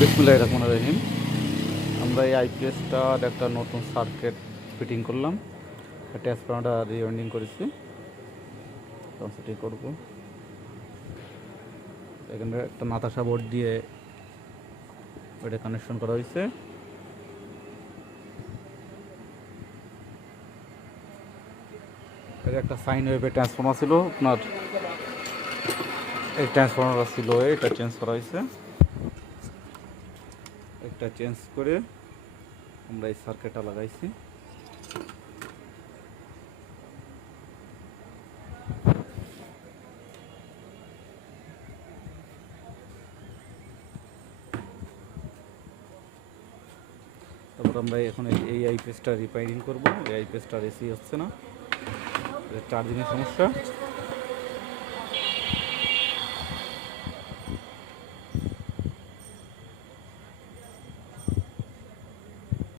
বিসমিল্লাহির রহমানির রহিম। আমরা এই আইপিএসটার একটা নতুন সার্কিট ফিটিং করলাম, ট্রান্সফরমারটা রিওয়াইন্ডিং করেছি, তখন সেটি করবো। এখানে একটা নাতাশা বোর্ড দিয়ে এটা কানেকশন করা হয়েছে। এটা একটা সাইন ওয়েভের ট্রান্সফরমার ছিল, আপনার এই ট্রান্সফরমার ছিল, এটা চেঞ্জ করা হয়েছে। একটা চেঞ্জ করে আমরা এই সার্কিটটা লাগাইছি। তারপর আমরা এখন এই আইপিএসটা রিপেয়ারিং করবো। এই আইপিএসটার এসি হচ্ছে না, চার্জিংয়ের সমস্যা।